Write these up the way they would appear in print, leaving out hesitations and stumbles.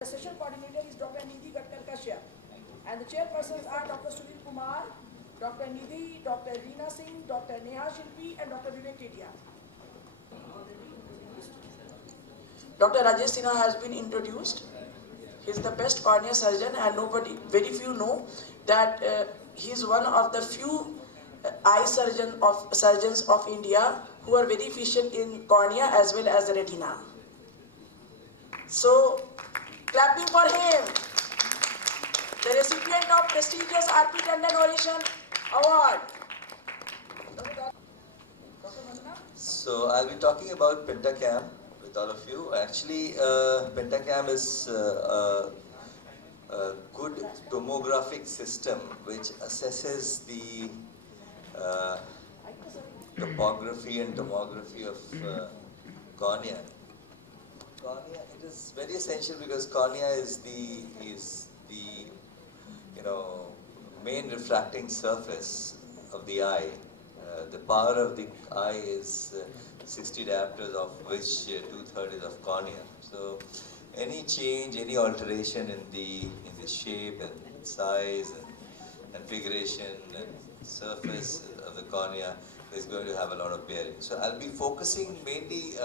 The session coordinator is Dr. Nidhi Gatkalkashya, and the chairpersons are Dr. Sunil Kumar, Dr. Nidhi, Dr. Reena Singh, Dr. Neha Shilpi, and Dr. Vivek Kedia. Dr. Rajesh Sinha has been introduced. He is the best cornea surgeon, and very few know that he is one of the few surgeons of India who are very efficient in cornea as well as the retina. So, clapping for him. The recipient of prestigious R.P. Tandon Oration Award. So I'll be talking about Pentacam with all of you. Actually, Pentacam is a good tomographic system which assesses the topography and tomography of cornea. Cornea, it is very essential because cornea is the main refracting surface of the eye. The power of the eye is 60 diopters, of which 2/3 is of cornea. So any change, any alteration in the shape and size and configuration and surface of the cornea is going to have a lot of bearing. So I'll be focusing mainly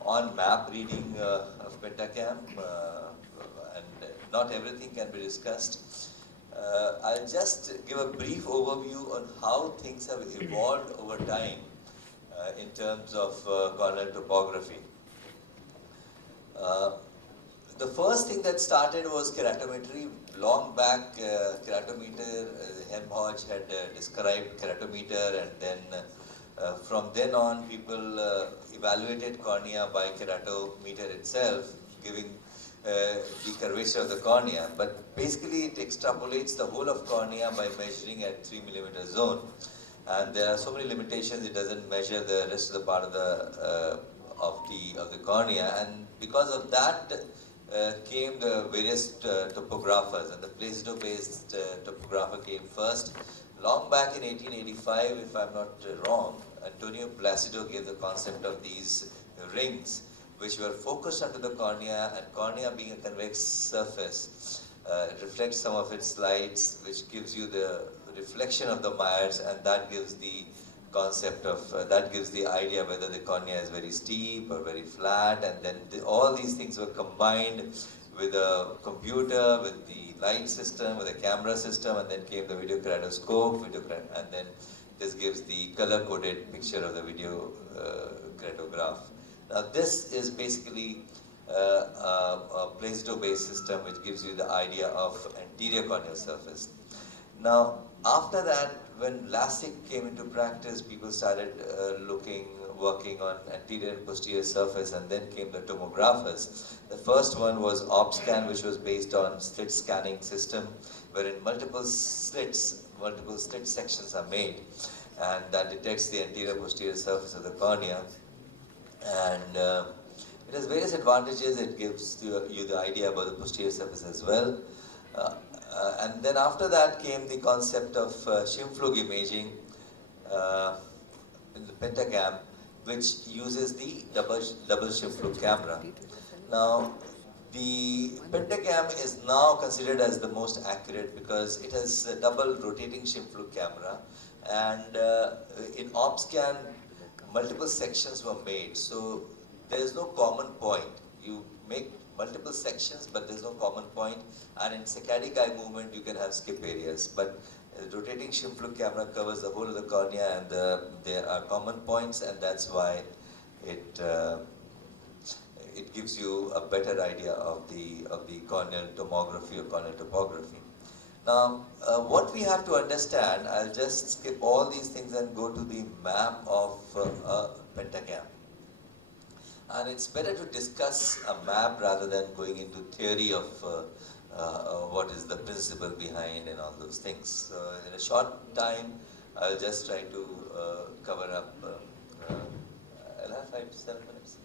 on map reading of Pentacam, and not everything can be discussed. I'll just give a brief overview on how things have evolved over time in terms of corneal topography. The first thing that started was keratometry. Long back, keratometer, Helmholtz had described keratometer, and then from then on people evaluated cornea by keratometer itself, giving the curvature of the cornea. But basically it extrapolates the whole of cornea by measuring at 3 mm zone. And there are so many limitations, it doesn't measure the rest of the part of the cornea, and because of that came the various topographers, and the Placido-based topographer came first. Long back in 1885, if I'm not wrong, Antonio Placido gave the concept of these rings, which were focused under the cornea, and cornea being a convex surface, it reflects some of its lights, which gives you the reflection of the mirrors, and that gives the concept of, that gives the idea whether the cornea is very steep or very flat, and then all these things were combined with a computer, with the light system, with a camera system, and then came the video kaleidoscope, and then this gives the color-coded picture of the video kaleidograph. Now this is basically a Placido-based system which gives you the idea of anterior corneal surface. Now after that, when LASIK came into practice, people started working on anterior and posterior surface, and then came the tomographers. The first one was OPScan, which was based on slit scanning system, wherein multiple slit sections are made, and that detects the anterior posterior surface of the cornea. And it has various advantages. It gives you the idea about the posterior surface as well. And then after that came the concept of Scheimpflug imaging in the Pentacam, which uses the double Scheimpflug camera. Now, the Pentacam is now considered as the most accurate because it has a double rotating Scheimpflug camera, and in OPScan, multiple sections were made, so there is no common point. You make multiple sections, but there's no common point. And in saccadic eye movement, you can have skip areas. But rotating Scheimpflug camera covers the whole of the cornea, and there are common points, and that's why it gives you a better idea of the corneal tomography or corneal topography. Now, what we have to understand, I'll just skip all these things and go to the map of a Pentacam. And it's better to discuss a map rather than going into theory of what is the principle behind and all those things. So in a short time, I'll just try to cover up. I'll have 5 to 7 minutes.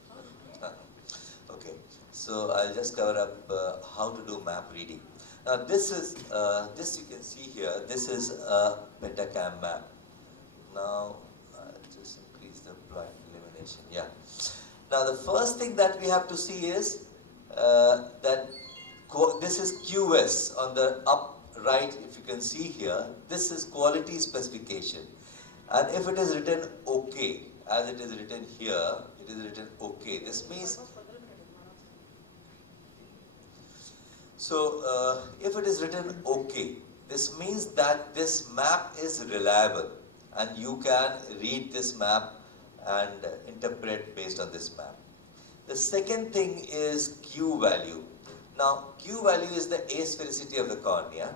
Okay, so I'll just cover up how to do map reading. Now this you can see here. This is a Pentacam map. Now just increase the blind illumination. Yeah. Now the first thing that we have to see is that this is QS on the up right, if you can see here, this is quality specification. And if it is written OK, as it is written here, it is written OK. This means, so if it is written OK, this means that this map is reliable and you can read this map and interpret based on this map. The second thing is Q value. Now, Q value is the asphericity of the cornea.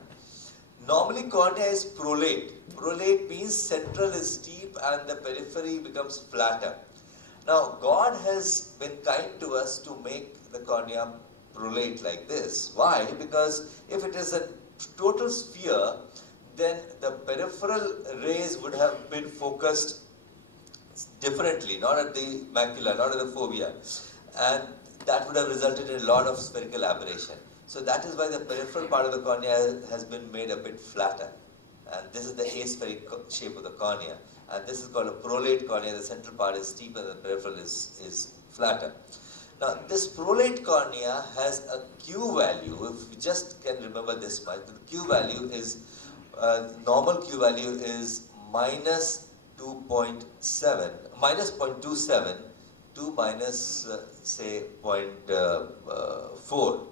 Normally, cornea is prolate. Prolate means central is steep and the periphery becomes flatter. Now, God has been kind to us to make the cornea prolate like this. Why? Because if it is a total sphere, then the peripheral rays would have been focused differently, not at the macula, not at the fovea. And that would have resulted in a lot of spherical aberration. So that is why the peripheral part of the cornea has been made a bit flatter. And this is the aspheric shape of the cornea. And this is called a prolate cornea. The central part is steep and the peripheral is flatter. Now, this prolate cornea has a Q value. If you just can remember this much, the Q value is, normal Q value is minus 2.7, minus 0.27 to minus, say, 0.4.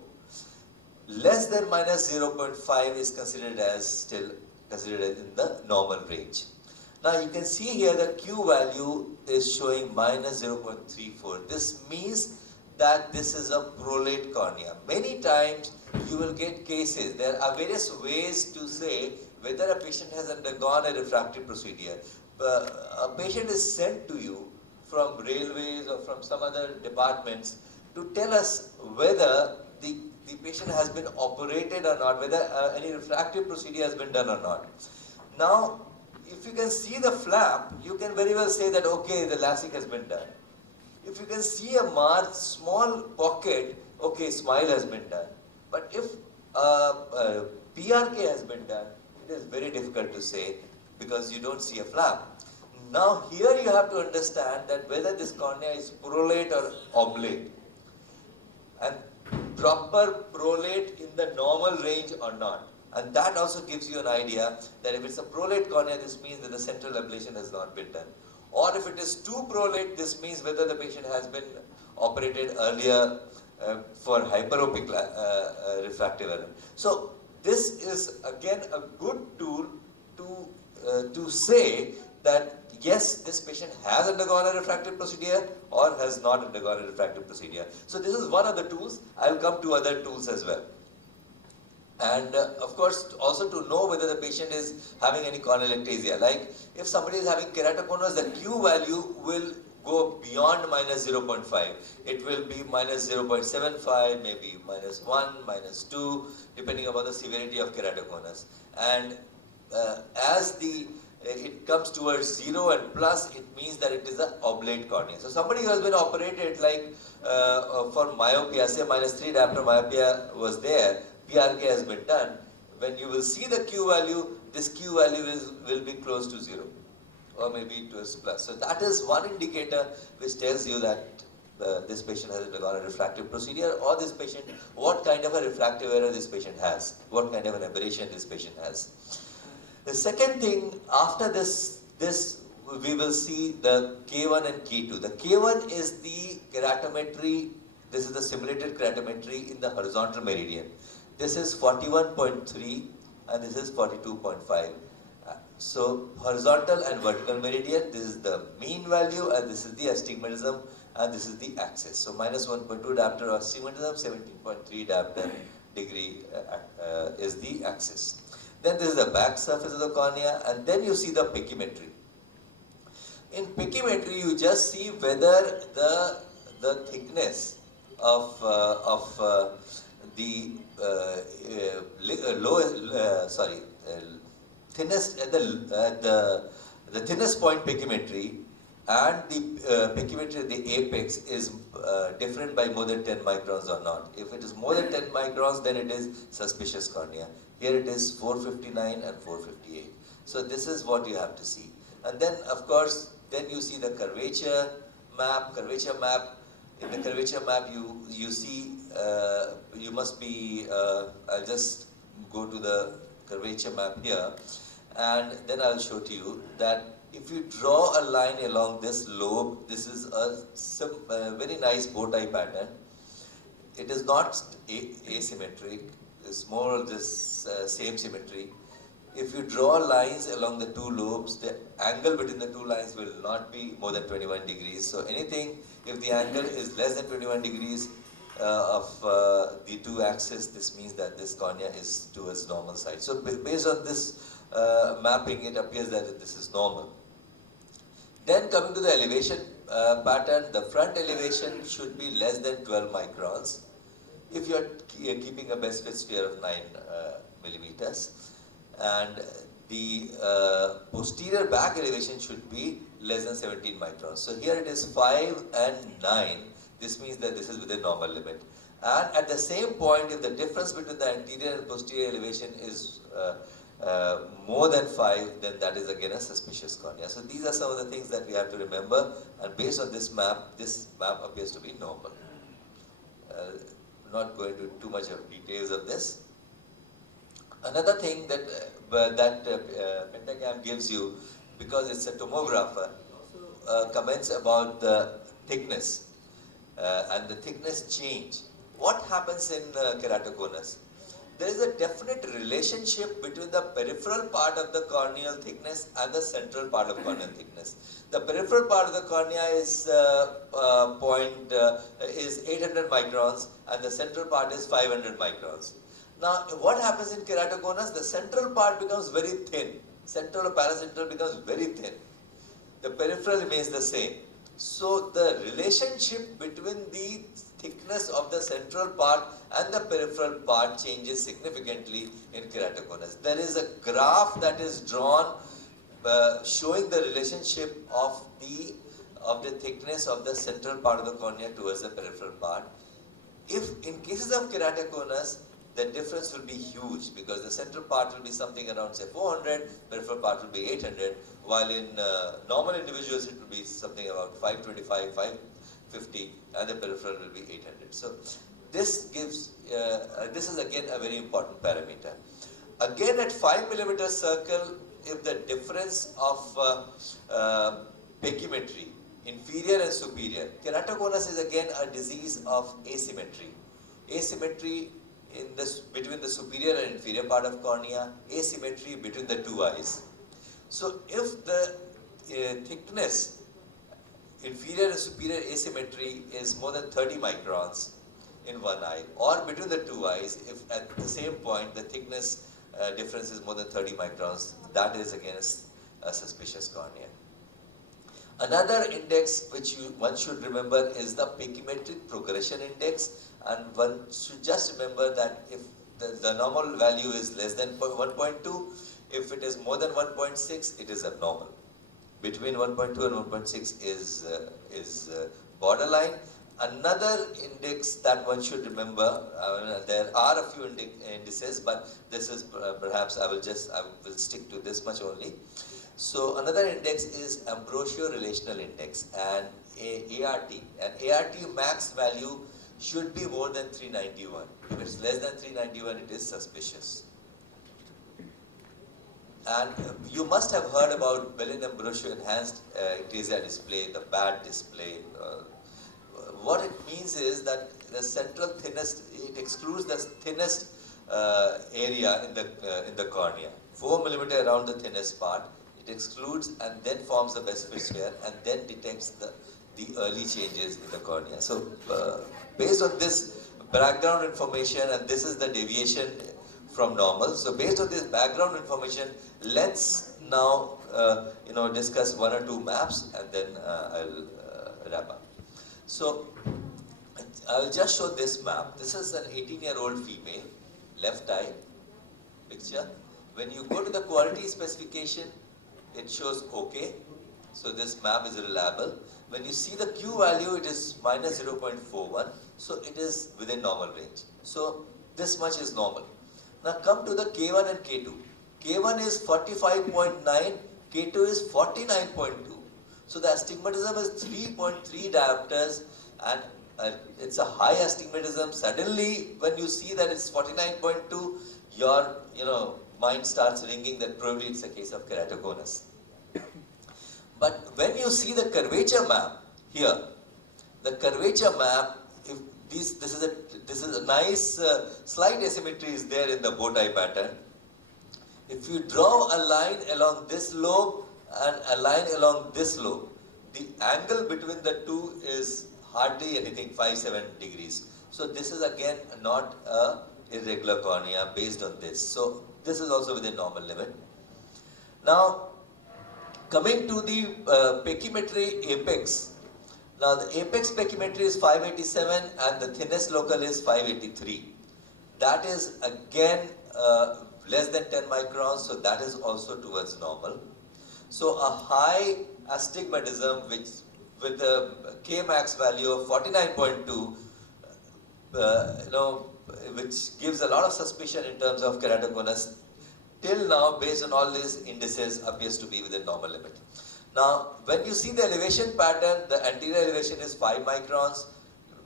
Less than minus 0.5 is considered as still considered in the normal range. Now you can see here the Q value is showing minus 0.34. This means that this is a prolate cornea. Many times you will get cases, there are various ways to say whether a patient has undergone a refractive procedure. A patient is sent to you from railways or from some other departments to tell us whether the patient has been operated or not, whether any refractive procedure has been done or not. Now, if you can see the flap, you can very well say that, okay, the LASIK has been done. If you can see a marked small pocket, okay, smile has been done. But if PRK has been done, it is very difficult to say because you don't see a flap. Now here you have to understand that whether this cornea is prolate or oblate. And proper prolate in the normal range or not. And that also gives you an idea that if it's a prolate cornea, this means that the central ablation has not been done. Or if it is too prolate, this means whether the patient has been operated earlier for hyperopic refractive error. So this is again a good tool to say that yes, this patient has undergone a refractive procedure or has not undergone a refractive procedure. So this is one of the tools. I will come to other tools as well. And of course, also to know whether the patient is having any corneal ectasia. Like if somebody is having keratoconus, the Q value will go beyond minus 0.5. It will be minus 0.75, maybe minus 1, minus 2, depending upon the severity of keratoconus. And as it comes towards 0 and plus, it means that it is an oblate cornea. So somebody who has been operated like for myopia, say minus 3 diopter myopia was there, PRK has been done. When you will see the Q value, this Q value will be close to 0 or maybe to S plus. So that is one indicator which tells you that this patient has undergone a refractive procedure, or this patient, what kind of a refractive error this patient has, what kind of an aberration this patient has. The second thing, after this we will see the K1 and K2. The K1 is the keratometry, this is the simulated keratometry in the horizontal meridian. This is 41.3 and this is 42.5. So horizontal and vertical meridian, this is the mean value and this is the astigmatism and this is the axis. So minus 1.2 diopter of astigmatism, 17.3 diopter degree is the axis. Then this is the back surface of the cornea, and then you see the pachymetry. In pachymetry, you just see whether the thickness of the thinnest point pachymetry and the pachymetry at the apex is different by more than 10 microns or not. If it is more than 10 microns, then it is suspicious cornea. Here it is 459 and 458. So this is what you have to see. And then, of course, then you see the curvature map. Curvature map In the curvature map, you see, you must be, I'll just go to the curvature map here, and then I'll show to you that if you draw a line along this lobe, this is a very nice bow tie pattern. It is not asymmetric, it's more of this same symmetry. If you draw lines along the two lobes, the angle between the two lines will not be more than 21 degrees. So anything, if the angle is less than 21 degrees of the two axes, this means that this cornea is towards normal side. So based on this mapping, it appears that this is normal. Then coming to the elevation pattern, the front elevation should be less than 12 microns if you are keeping a best fit sphere of 9 millimeters. And the posterior back elevation should be less than 17 microns. So here it is 5 and 9. This means that this is within normal limit. And at the same point, if the difference between the anterior and posterior elevation is more than 5, then that is again a suspicious cornea. So these are some of the things that we have to remember, and based on this map appears to be normal. Not going into too much of details of this. Another thing that Pentacam gives you, because it's a tomographer, comments about the thickness and the thickness change. What happens in keratoconus? There is a definite relationship between the peripheral part of the corneal thickness and the central part of corneal thickness. The peripheral part of the cornea is 800 microns and the central part is 500 microns. Now, what happens in keratoconus? The central part becomes very thin. Central or paracentral becomes very thin. The peripheral remains the same. So, the relationship between the thickness of the central part and the peripheral part changes significantly in keratoconus. There is a graph that is drawn showing the relationship of the thickness of the central part of the cornea towards the peripheral part. If in cases of keratoconus, the difference will be huge because the central part will be something around say 400, peripheral part will be 800, while in normal individuals it will be something about 525, 550, and the peripheral will be 800. So this gives, this is again a very important parameter. Again at 5 millimeter circle, if the difference of pachymetry, inferior and superior, keratoconus is again a disease of asymmetry. Asymmetry in this, between the superior and inferior part of cornea, asymmetry between the two eyes. So if the thickness, inferior and superior asymmetry is more than 30 microns in one eye, or between the two eyes, if at the same point the thickness difference is more than 30 microns, that is again a suspicious cornea. Another index which one should remember is the pachymetric progression index, and one should just remember that if the normal value is less than 1.2, if it is more than 1.6, it is abnormal. Between 1.2 and 1.6 is borderline. Another index that one should remember, there are a few indices, but this is perhaps I will stick to this much only. So another index is Ambrosio Relational Index and ART. And ART max value should be more than 391. If it's less than 391, it is suspicious. And you must have heard about Bellin-Ambrosio enhanced ectasia display, the bad display. What it means is that the central thinnest, it excludes the thinnest area in the cornea. 4 millimeter around the thinnest part. It excludes and then forms the best fit sphere and then detects the early changes in the cornea. So based on this background information, and this is the deviation from normal. So based on this background information, let's now discuss one or two maps, and then I'll wrap up. So I'll just show this map. This is an 18-year-old female, left eye picture. When you go to the quality specification, it shows okay. So this map is reliable. When you see the Q value, it is minus 0.41. So it is within normal range. So this much is normal. Now come to the K1 and K2. K1 is 45.9, K2 is 49.2. So the astigmatism is 3.3 diopters, and it's a high astigmatism. Suddenly, when you see that it's 49.2, your mind starts ringing that probably it's a case of keratoconus. But when you see the curvature map here, the curvature map, if this is a nice slight asymmetry is there in the bow tie pattern. If you draw a line along this lobe and a line along this lobe, the angle between the two is hardly anything, 5-7 degrees. So this is again not a irregular cornea based on this. So this is also within normal limit. Now, coming to the pachymetry apex. Now the apex pachymetry is 587 and the thinnest local is 583. That is again less than 10 microns, so that is also towards normal. So a high astigmatism with a Kmax value of 49.2, which gives a lot of suspicion in terms of keratoconus, till now, based on all these indices, appears to be within normal limit. Now, when you see the elevation pattern, the anterior elevation is 5 microns,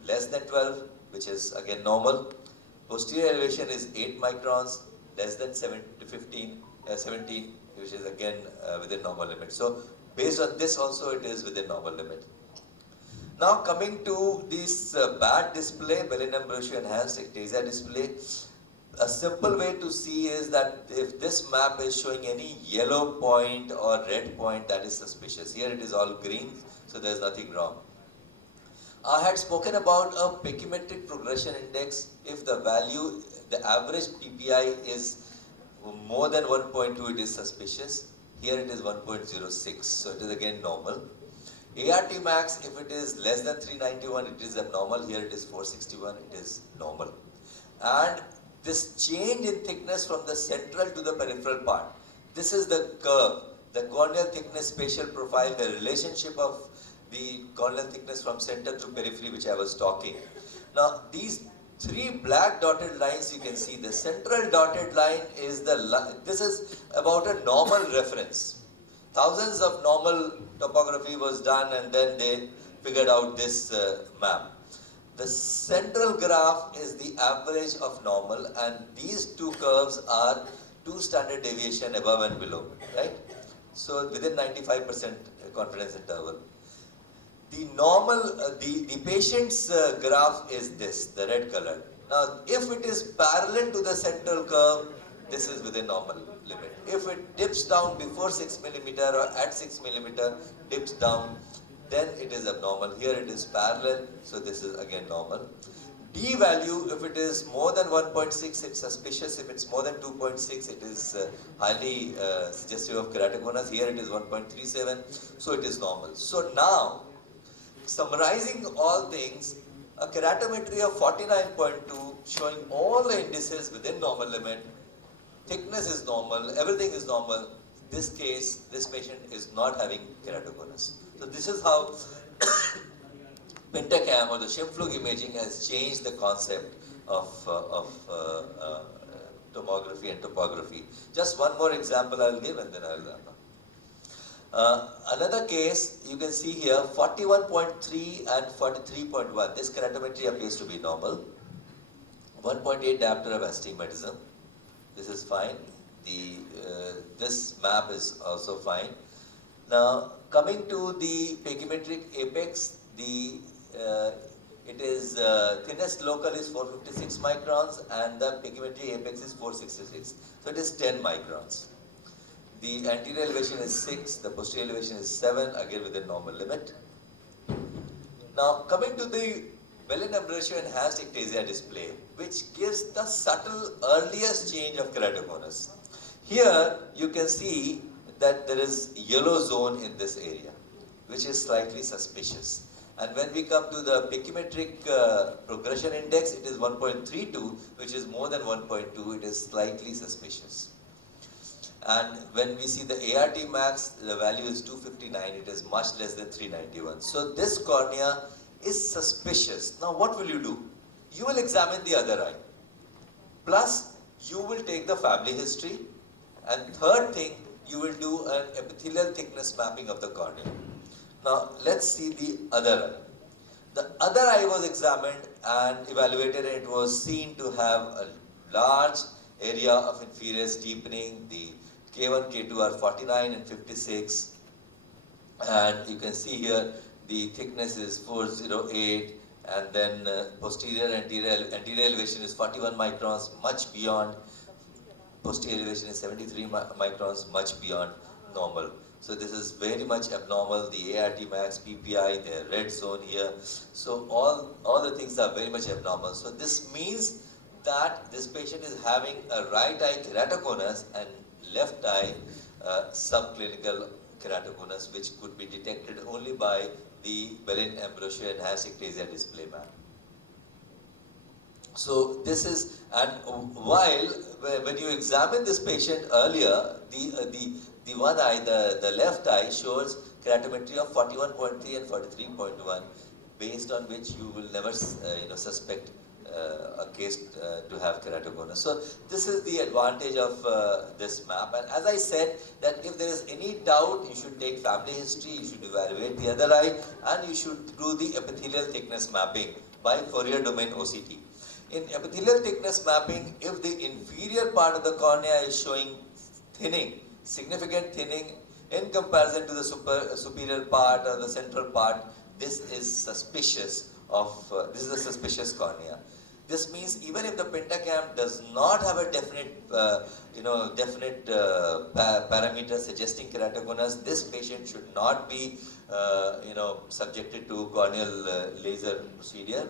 less than 12, which is again normal. Posterior elevation is 8 microns, less than 17, which is again within normal limit. So, based on this also, it is within normal limit. Now, coming to this bad display, Bellingham ratio enhanced ectasia display. A simple way to see is that if this map is showing any yellow point or red point, that is suspicious. Here it is all green, so there is nothing wrong. I had spoken about a pachymetric progression index. If the value, the average PPI is more than 1.2, it is suspicious. Here it is 1.06, so it is again normal. ART max, if it is less than 391, it is abnormal. Here it is 461, it is normal. And this change in thickness from the central to the peripheral part, this is the curve, the corneal thickness spatial profile, the relationship of the corneal thickness from center to periphery, which I was talking. Now, these three black dotted lines you can see, the central dotted line is this is about a normal reference. Thousands of normal topography was done and then they figured out this map. The central graph is the average of normal and these two curves are 2 standard deviation above and below, right? So within 95% confidence interval. The normal, the patient's graph is this, the red color. Now, if it is parallel to the central curve, this is within normal limit. If it dips down before 6 millimeter or at 6 millimeter, dips down, then it is abnormal. Here it is parallel, so this is again normal. D value, if it is more than 1.6, it's suspicious. If it's more than 2.6, it is highly suggestive of keratoconus. Here it is 1.37, so it is normal. So now, summarizing all things, a keratometry of 49.2 showing all the indices within normal limit, thickness is normal, everything is normal. This case, this patient is not having keratoconus. So this is how Pentacam or the Scheimpflug imaging has changed the concept of tomography and topography. Just one more example I'll give and then I'll wrap up. Another case, you can see here 41.3 and 43.1. This keratometry appears to be normal. 1.8 diopter of astigmatism. This is fine. This map is also fine. Now, coming to the pachymetric apex, it is thinnest local is 456 microns and the pachymetry apex is 466. So it is 10 microns. The anterior elevation is 6, the posterior elevation is 7, again within normal limit. Now, coming to the Bellingham ratio enhanced ectasia display, which gives the subtle earliest change of keratoconus. Here, you can see that there is yellow zone in this area, which is slightly suspicious. And when we come to the pachymetric progression index, it is 1.32, which is more than 1.2, it is slightly suspicious. And when we see the ART max, the value is 259, it is much less than 391. So this cornea is suspicious. Now what will you do? You will examine the other eye. Plus, you will take the family history. And third thing, you will do an epithelial thickness mapping of the cornea. Now, let's see the other eye. The other eye was examined and evaluated, and it was seen to have a large area of inferior deepening. The K1, K2 are 49 and 56. And you can see here the thickness is 408, and then posterior anterior elevation is 41 microns, much beyond. Posterior elevation is 73 microns, much beyond normal. So this is very mught abnormal. The ART max, PPI, the red zone here. So all the things are very much abnormal. So this means that this patient is having a right eye keratoconus and left eye subclinical keratoconus, which could be detected only by the Bellin-Ambrosio enhanced ectasia display map. So this is, and while when you examine this patient earlier, the one eye, the left eye shows keratometry of 41.3 and 43.1, based on which you will never suspect a case to have keratoconus. So this is the advantage of this map. And as I said, that if there is any doubt, you should take family history, you should evaluate the other eye, and you should do the epithelial thickness mapping by Fourier domain OCT. In epithelial thickness mapping, if the inferior part of the cornea is showing thinning, significant thinning in comparison to the superior part or the central part, this is suspicious of, this is a suspicious cornea. This means even if the pentacam does not have a definite, parameter suggesting keratoconus, this patient should not be, subjected to corneal laser procedure,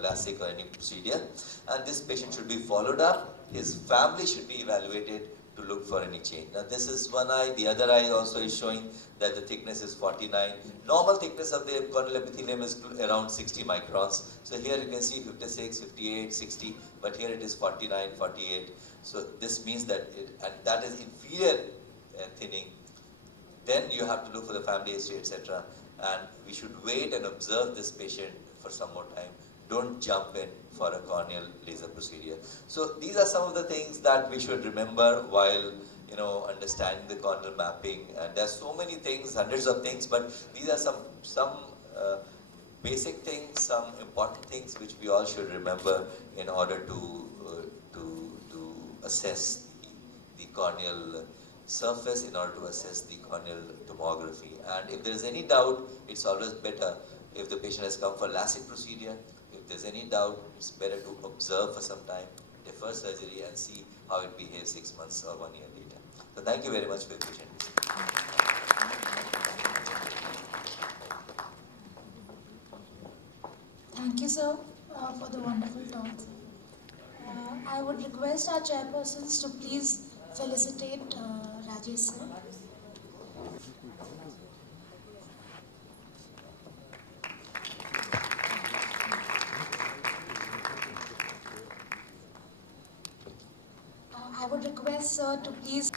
LASIK or any procedure. And this patient should be followed up. His family should be evaluated to look for any change. Now this is one eye, the other eye also is showing that the thickness is 49. Normal thickness of the corneal epithelium is around 60 microns. So here you can see 56, 58, 60, but here it is 49, 48. So this means that, and that is inferior thinning. Then you have to look for the family history, etc. And we should wait and observe this patient for some more time. Don't jump in for a corneal laser procedure. So these are some of the things that we should remember while understanding the corneal mapping. And there's so many things, hundreds of things, but these are some basic things, some important things which we all should remember in order to assess the corneal surface, in order to assess the corneal tomography. And if there is any doubt, it's always better if the patient has come for LASIK procedure. If there's any doubt, it's better to observe for some time, defer surgery, and see how it behaves 6 months or 1 year later. So thank you very much for your patience. Thank you, sir, for the wonderful talks. I would request our chairpersons to please felicitate Rajesh, sir. I would request sir to please